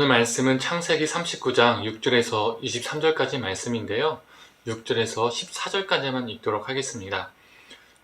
오늘 말씀은 창세기 39장 6절에서 23절까지 말씀인데요. 6절에서 14절까지만 읽도록 하겠습니다.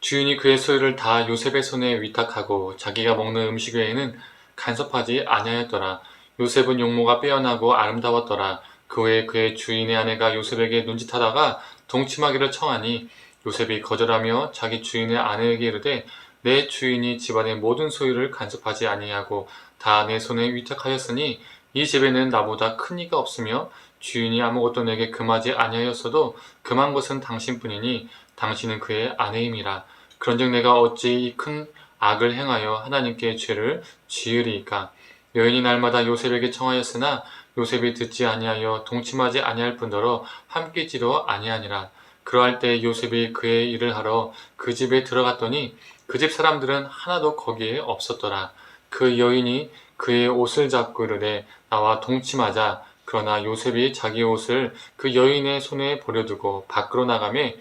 주인이 그의 소유를 다 요셉의 손에 위탁하고 자기가 먹는 음식 외에는 간섭하지 아니하였더라. 요셉은 용모가 빼어나고 아름다웠더라. 그 외에 그의 주인의 아내가 요셉에게 눈짓하다가 동침하기를 청하니 요셉이 거절하며 자기 주인의 아내에게 이르되 내 주인이 집안의 모든 소유를 간섭하지 아니하고 다 내 손에 위탁하였으니 이 집에는 나보다 큰 이가 없으며 주인이 아무것도 내게 금하지 아니하였어도 금한 것은 당신뿐이니 당신은 그의 아내임이라. 그런즉 내가 어찌 이 큰 악을 행하여 하나님께 죄를 지으리이까. 여인이 날마다 요셉에게 청하였으나 요셉이 듣지 아니하여 동침하지 아니할 뿐더러 함께지도 아니하니라. 그러할 때 요셉이 그의 일을 하러 그 집에 들어갔더니 그 집 사람들은 하나도 거기에 없었더라. 그 여인이 그의 옷을 잡고 이르되 나와 동침하자. 그러나 요셉이 자기 옷을 그 여인의 손에 버려두고 밖으로 나가매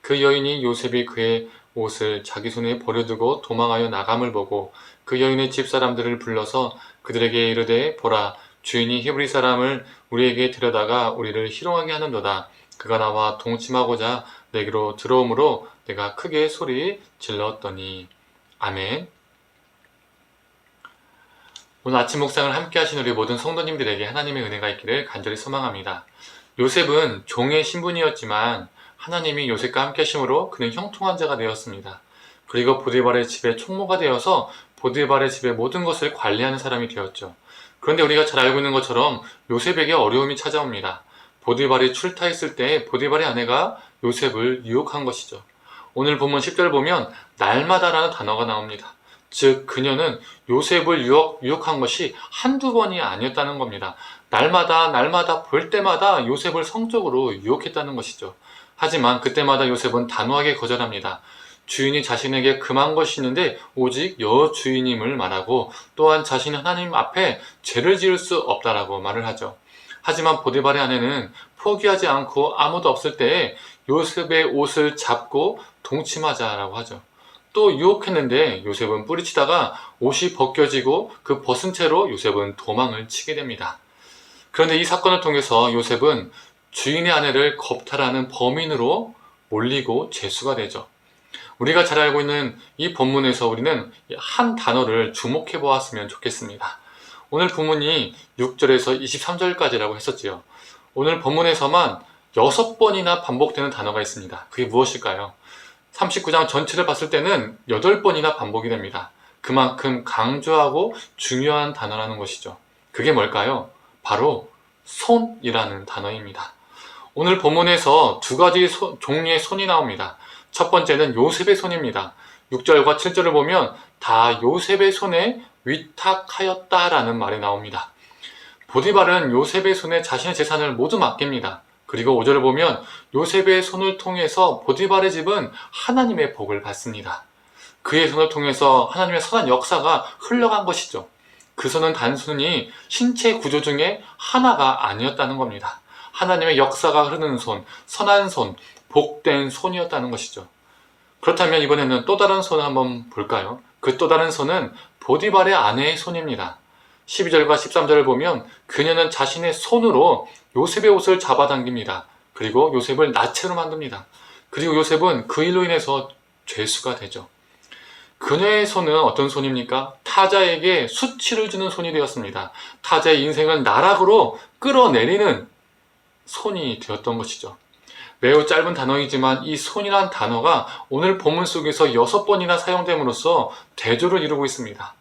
그 여인이 요셉이 그의 옷을 자기 손에 버려두고 도망하여 나감을 보고 그 여인의 집 사람들을 불러서 그들에게 이르되 보라, 주인이 히브리 사람을 우리에게 데려다가 우리를 희롱하게 하는도다. 그가 나와 동침하고자 내게로 들어오므로 내가 크게 소리 질렀더니. 아멘. 오늘 아침 묵상을 함께 하신 우리 모든 성도님들에게 하나님의 은혜가 있기를 간절히 소망합니다. 요셉은 종의 신분이었지만 하나님이 요셉과 함께 하심으로 그는 형통한 자가 되었습니다. 그리고 보디발의 집에 총무가 되어서 보디발의 집의 모든 것을 관리하는 사람이 되었죠. 그런데 우리가 잘 알고 있는 것처럼 요셉에게 어려움이 찾아옵니다. 보디발이 출타했을 때 보디발의 아내가 요셉을 유혹한 것이죠. 오늘 본문 10절 보면 날마다라는 단어가 나옵니다. 즉 그녀는 요셉을 유혹한 것이 한두 번이 아니었다는 겁니다. 날마다 볼 때마다 요셉을 성적으로 유혹했다는 것이죠. 하지만 그때마다 요셉은 단호하게 거절합니다. 주인이 자신에게 금한 것이 있는데 오직 여주인임을 말하고 또한 자신이 하나님 앞에 죄를 지을 수 없다라고 말을 하죠. 하지만 보디발의 아내는 포기하지 않고 아무도 없을 때에 요셉의 옷을 잡고 동침하자라고 하죠. 또 유혹했는데 요셉은 뿌리치다가 옷이 벗겨지고 그 벗은 채로 요셉은 도망을 치게 됩니다. 그런데 이 사건을 통해서 요셉은 주인의 아내를 겁탈하는 범인으로 몰리고 죄수가 되죠. 우리가 잘 알고 있는 이 본문에서 우리는 한 단어를 주목해 보았으면 좋겠습니다. 오늘 본문이 6절에서 23절까지라고 했었지요. 오늘 본문에서만 6번이나 반복되는 단어가 있습니다. 그게 무엇일까요? 39장 전체를 봤을 때는 8번이나 반복이 됩니다. 그만큼 강조하고 중요한 단어라는 것이죠. 그게 뭘까요? 바로 손이라는 단어입니다. 오늘 본문에서 두 가지 종류의 손이 나옵니다. 첫 번째는 요셉의 손입니다. 6절과 7절을 보면 다 요셉의 손에 위탁하였다라는 말이 나옵니다. 보디발은 요셉의 손에 자신의 재산을 모두 맡깁니다. 그리고 5절을 보면 요셉의 손을 통해서 보디발의 집은 하나님의 복을 받습니다. 그의 손을 통해서 하나님의 선한 역사가 흘러간 것이죠. 그 손은 단순히 신체 구조 중에 하나가 아니었다는 겁니다. 하나님의 역사가 흐르는 손, 선한 손, 복된 손이었다는 것이죠. 그렇다면 이번에는 또 다른 손을 한번 볼까요? 그 또 다른 손은 보디발의 아내의 손입니다. 12절과 13절을 보면 그녀는 자신의 손으로 요셉의 옷을 잡아당깁니다. 그리고 요셉을 나체로 만듭니다. 그리고 요셉은 그 일로 인해서 죄수가 되죠. 그녀의 손은 어떤 손입니까? 타자에게 수치를 주는 손이 되었습니다. 타자의 인생을 나락으로 끌어내리는 손이 되었던 것이죠. 매우 짧은 단어이지만 이 손이란 단어가 오늘 본문 속에서 6번이나 사용됨으로써 대조를 이루고 있습니다.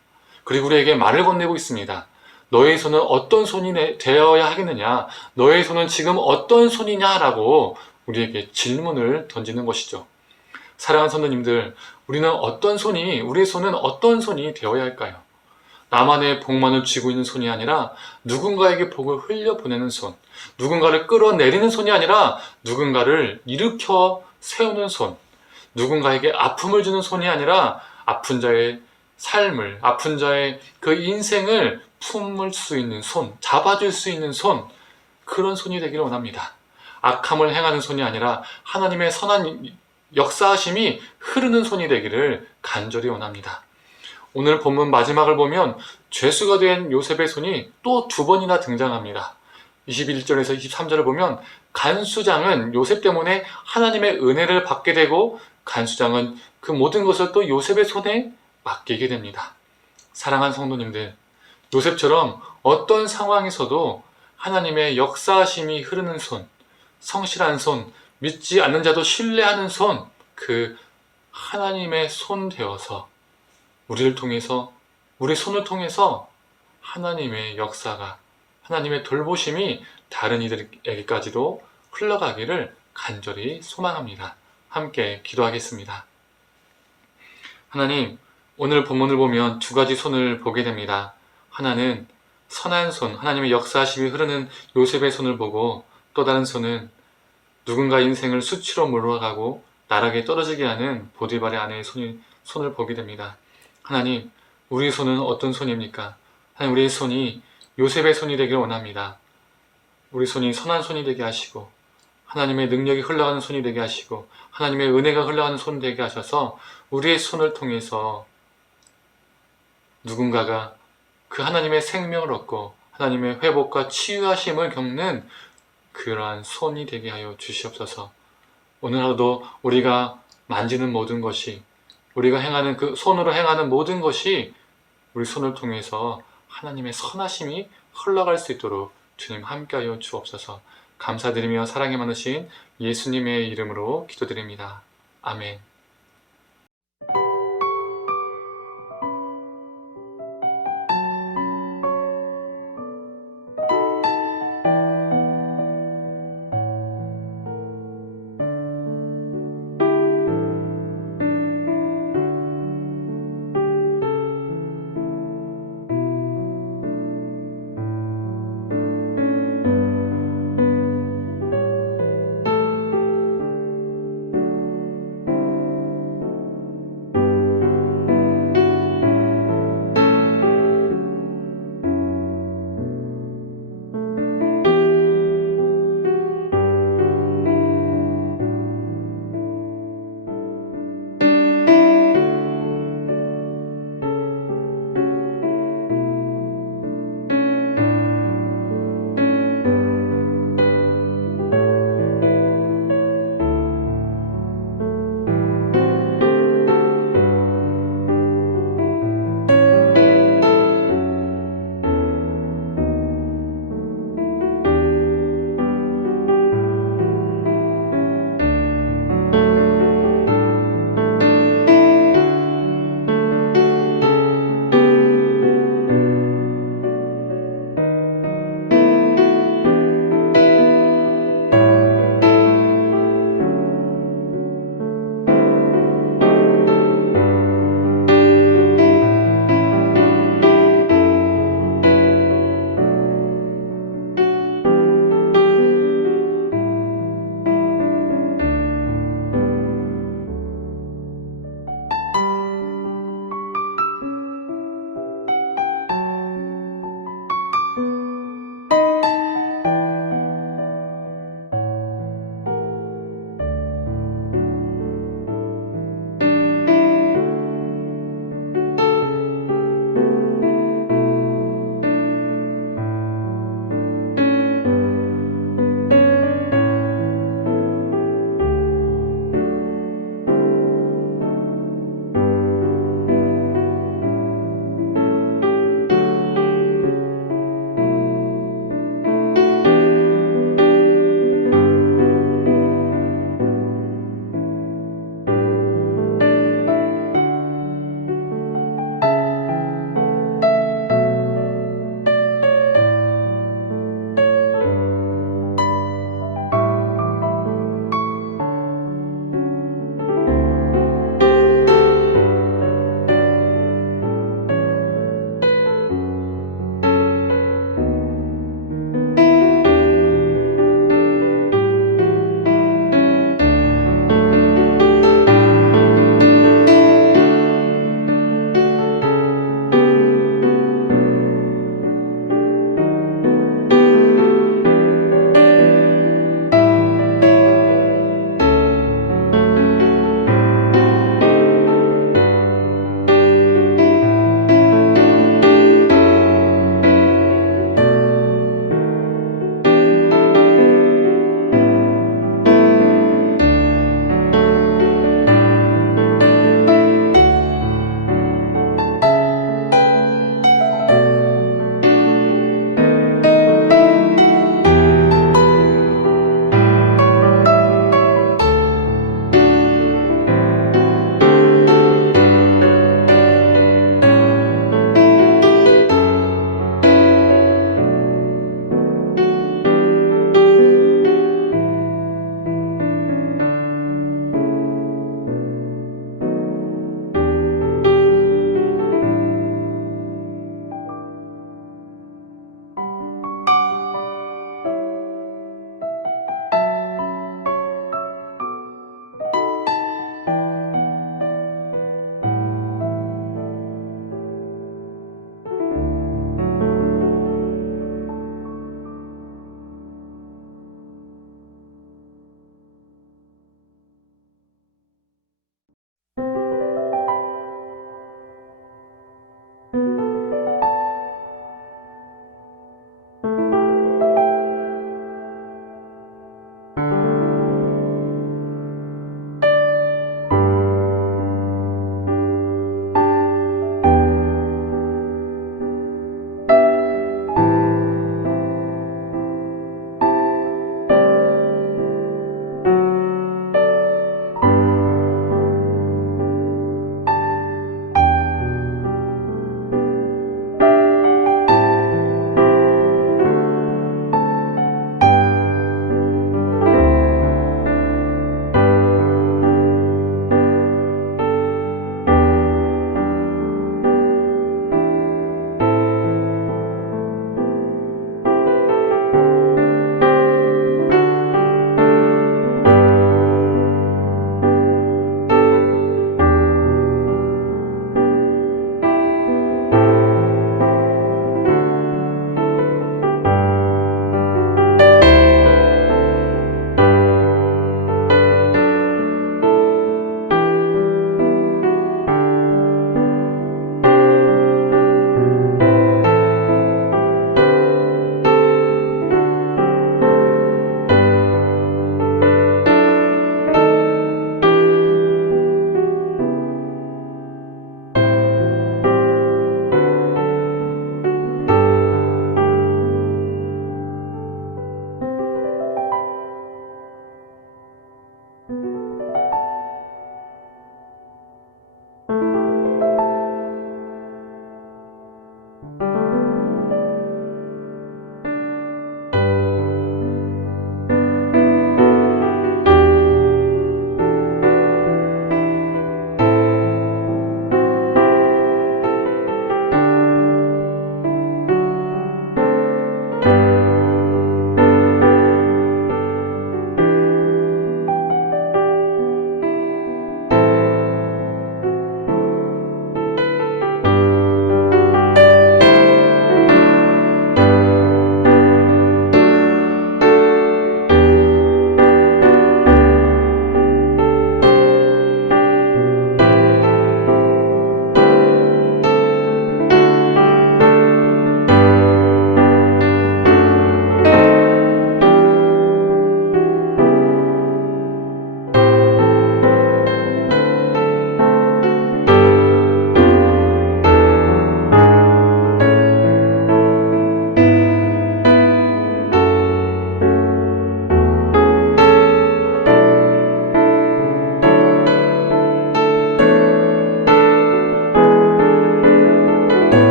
그리고 우리에게 말을 건네고 있습니다. 너의 손은 어떤 손이 되어야 하겠느냐? 너의 손은 지금 어떤 손이냐라고 우리에게 질문을 던지는 것이죠. 사랑하는 성도님들, 우리의 손은 어떤 손이 되어야 할까요? 나만의 복만을 쥐고 있는 손이 아니라 누군가에게 복을 흘려보내는 손, 누군가를 끌어내리는 손이 아니라 누군가를 일으켜 세우는 손, 누군가에게 아픔을 주는 손이 아니라 아픈 자의 삶을, 아픈 자의 그 인생을 품을 수 있는 손, 잡아줄 수 있는 손, 그런 손이 되기를 원합니다. 악함을 행하는 손이 아니라 하나님의 선한 역사하심이 흐르는 손이 되기를 간절히 원합니다. 오늘 본문 마지막을 보면 죄수가 된 요셉의 손이 또 두 번이나 등장합니다. 21절에서 23절을 보면 간수장은 요셉 때문에 하나님의 은혜를 받게 되고 간수장은 그 모든 것을 또 요셉의 손에 맡기게 됩니다. 사랑하는 성도님들, 요셉처럼 어떤 상황에서도 하나님의 역사하심이 흐르는 손, 성실한 손, 믿지 않는 자도 신뢰하는 손, 그 하나님의 손 되어서 우리를 통해서, 우리 손을 통해서 하나님의 역사가, 하나님의 돌보심이 다른 이들에게까지도 흘러가기를 간절히 소망합니다. 함께 기도하겠습니다. 하나님, 오늘 본문을 보면 두 가지 손을 보게 됩니다. 하나는 선한 손, 하나님의 역사하심이 흐르는 요셉의 손을 보고, 또 다른 손은 누군가 인생을 수치로 몰아가고 나락에 떨어지게 하는 보디발의 아내의 손을 보게 됩니다. 하나님, 우리 손은 어떤 손입니까? 하나님, 우리의 손이 요셉의 손이 되길 원합니다. 우리 손이 선한 손이 되게 하시고, 하나님의 능력이 흘러가는 손이 되게 하시고, 하나님의 은혜가 흘러가는 손이 되게 하셔서 우리의 손을 통해서 누군가가 그 하나님의 생명을 얻고 하나님의 회복과 치유하심을 겪는 그러한 손이 되게 하여 주시옵소서. 오늘 하루도 우리가 만지는 모든 것이, 우리가 행하는 그 손으로 행하는 모든 것이 우리 손을 통해서 하나님의 선하심이 흘러갈 수 있도록 주님 함께하여 주옵소서. 감사드리며 사랑이 많으신 예수님의 이름으로 기도드립니다. 아멘.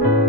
감사합니다.